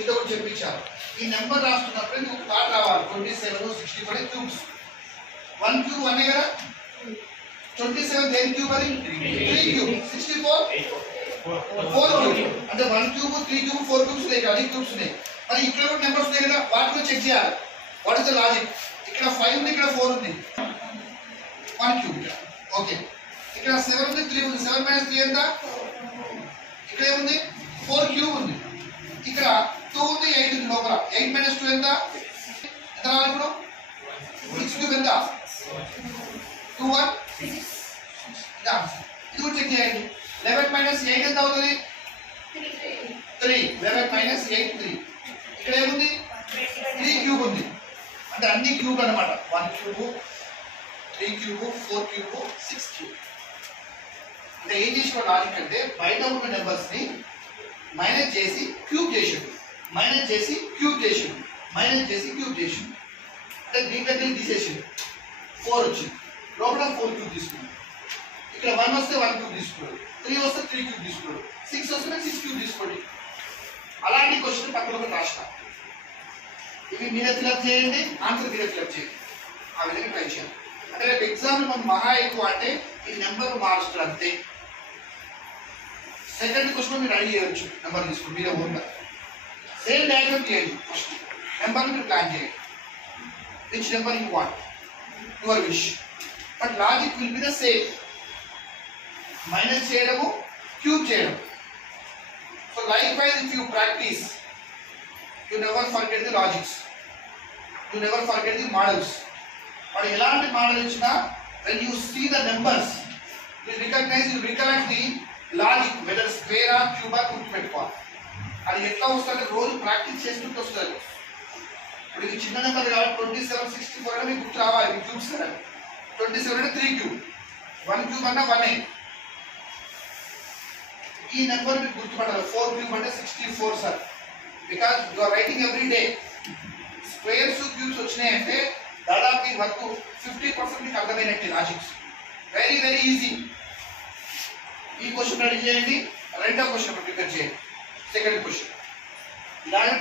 ఇది ఒకటి చెప్పించారు. ఈ నెంబర్ రాస్తున్నప్పుడు నువ్వు పాట రావాలి. 27 64 క్యూబ్స్. 1 క్యూబ్ 1 కదా, 27 దేని క్యూబ్ అది 3 క్యూబ్, 64 4 క్యూబ్. అంటే 1 క్యూబ్ 3 క్యూబ్ 4 క్యూబ్స్ ఉన్నాయి, అన్ని క్యూబ్స్ ఉన్నాయి. మరి ఇక్కడ కూడా నెంబర్స్ ఉన్నాయి కదా, వాటిలో చెక్ చేయాలి. What is the logic? ఇక్కడ 5 ఉంది, ఇక్కడ 4 ఉంది, 1 క్యూబ్ ఇక్కడ. ఓకే, ఇక్కడ 7 ఉంది, 3 ఉంది. 7 - 3 ఎంత? ఇక్కడ ఏముంది? 4 క్యూబ్ ఉంది. ఇక్కడ 2 ఉంది, 8 ఉంది లోపల. 8 - 2 ఎంత? ఎంత రావాలి ఇప్పుడు? 6 క్యూబ్ ఎంత? 2 1 6. ఇది ఆన్సర్. ఇది కూడా చెక్ చేయండి. 11 - 8 ఎంత అవుతుంది? 3. 11 - 8 3. ఇక్కడ ఏముంది? 3 క్యూబ్ ఉంది. అంటే అన్ని క్యూబ్ అన్నమాట. 1 క్యూబ్ 3 క్యూబ్ 4 క్యూబ్ 6 క్యూబ్. అంటే ఏం చేసుకోవాలి లాజిక్ అంటే బయట ఉన్న నెంబర్స్ ని మైనస్ చేసి క్యూబ్ చేసిండు, మైనస్ చేసి క్యూబ్ చేసిండు, మైనస్ చేసి క్యూబ్ చేసిండు. అంటే దీంట్లో తీసేసిండు. 4 వచ్చింది, లోపల 4 క్యూబ్ తీసుకున్నాడు. ఇక్కడ 1 వస్తే 1 క్యూబ్ తీసుకున్నాడు, 3 వస్తే 3 క్యూబ్ తీసుకున్నాడు, 6 వస్తే 6 క్యూబ్ తీసుకోండి. అలాంటి క్వశ్చన్ పక్కన ఒకటి రాసిన. ఇవి మీరే ఫిల్అప్ చేయండి, ఆన్సర్ మీరే ఫిల్అప్ చేయండి. ఆ విధంగా ట్రై చేయండి. అంటే రేపు ఎగ్జామ్ మనం మహా ఎక్కువ అంటే ఈ నెంబర్ మార్చడం అంతే. సెకండ్ క్వశ్చన్ మీరు రెడీ చేయొచ్చు, నెంబర్ తీసుకుని మీరే ఓన్గా సేమ్ డయాగ్రామ్ చేయండి. ఫస్ట్ నెంబర్ని మీరు ప్లాన్ చేయండి. Which number you want, your wish, but logic will be the same. Minus చేయడము, క్యూబ్ చేయడం. So likewise if you practice, you never forget the logics, you never forget the models. But elanti model ichina, when you see the numbers, you recognize, you recollect the logic, whether square or cube or గుర్తుపెట్టుకోవాలి. అది ఎట్లా వస్తుంది రోజు practice చేసుకుంటూ వస్తుంది. ఇప్పుడు ఇది చిన్న నెంబర్ కాబట్టి 27 64 అంటే మీకు గుర్తు రావాలి. ఇది క్యూబ్స్ కదా, 27 అంటే 3 క్యూబ్, 1 క్యూబ్ అన్నా 1. ఈ నెంబర్ మీకు గుర్తుపట్టాలి. 4 క్యూబ్ అంటే 64 sir, because you are writing every day. Squares cubes వచ్చినాయంటే దాదాపు ఈ వరకు 50% మీకు అర్థమైనట్టు లాజిక్స్. Very very easy. ఈ క్వశ్చన్ రెడీ చేయండి, రెండో క్వశ్చన్ ప్రిపేర్ చేయండి. సెకండ్ క్వశ్చన్ ఇలాగే